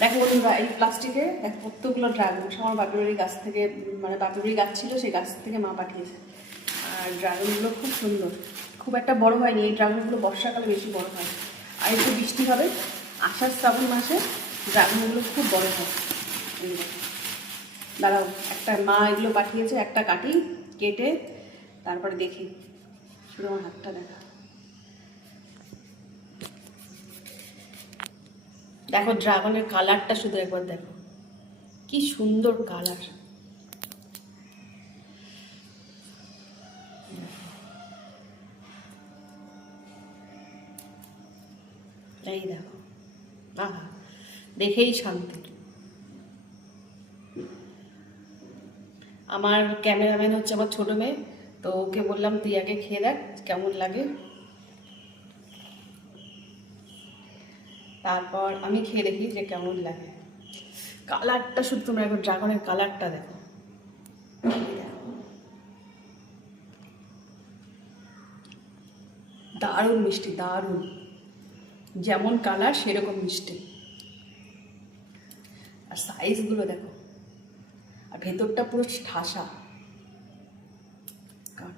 দেখো বন্ধুরা, এই প্লাস্টিকে দেখো কতগুলো ড্রাগন আমার বাপের বাড়ির গাছ থেকে, মানে বাপের বাড়ির গাছ ছিল, সেই গাছ থেকে মা পাঠিয়েছে। আর ড্রাগনগুলো খুব সুন্দর, খুব একটা বড় হয়নি। এই ড্রাগনগুলো বর্ষাকালে বেশি বড় হয়, আর একটু বৃষ্টি হবে আষাঢ় শ্রাবণ মাসে ড্রাগনগুলো খুব বড় হয়। এই দেখো, দাঁড়াও, একটা মা এগুলো পাঠিয়েছে, একটা কাটি কেটে তারপরে দেখি। শুধু আমার হাতটা দেখা, দেখো ড্রাগনের কালারটা শুধু একবার দেখো, কি সুন্দর কালার। এই দেখো, আহা, দেখেই শান্তি। আমার ক্যামেরাম্যান হচ্ছে আমার ছোট মেয়ে, তো ওকে বললাম তুই আগে খেয়ে দেখ কেমন লাগে, তারপর আমি খেয়ে দেখি যে কেমন লাগে। কালারটা শুধু তোমরা এখন ড্রাগনের কালারটা দেখো, দারুণ মিষ্টি, দারুণ, যেমন কালার সেরকম মিষ্টি। আর সাইজগুলো দেখো, আর ভেতরটা পুরো ঠাসা।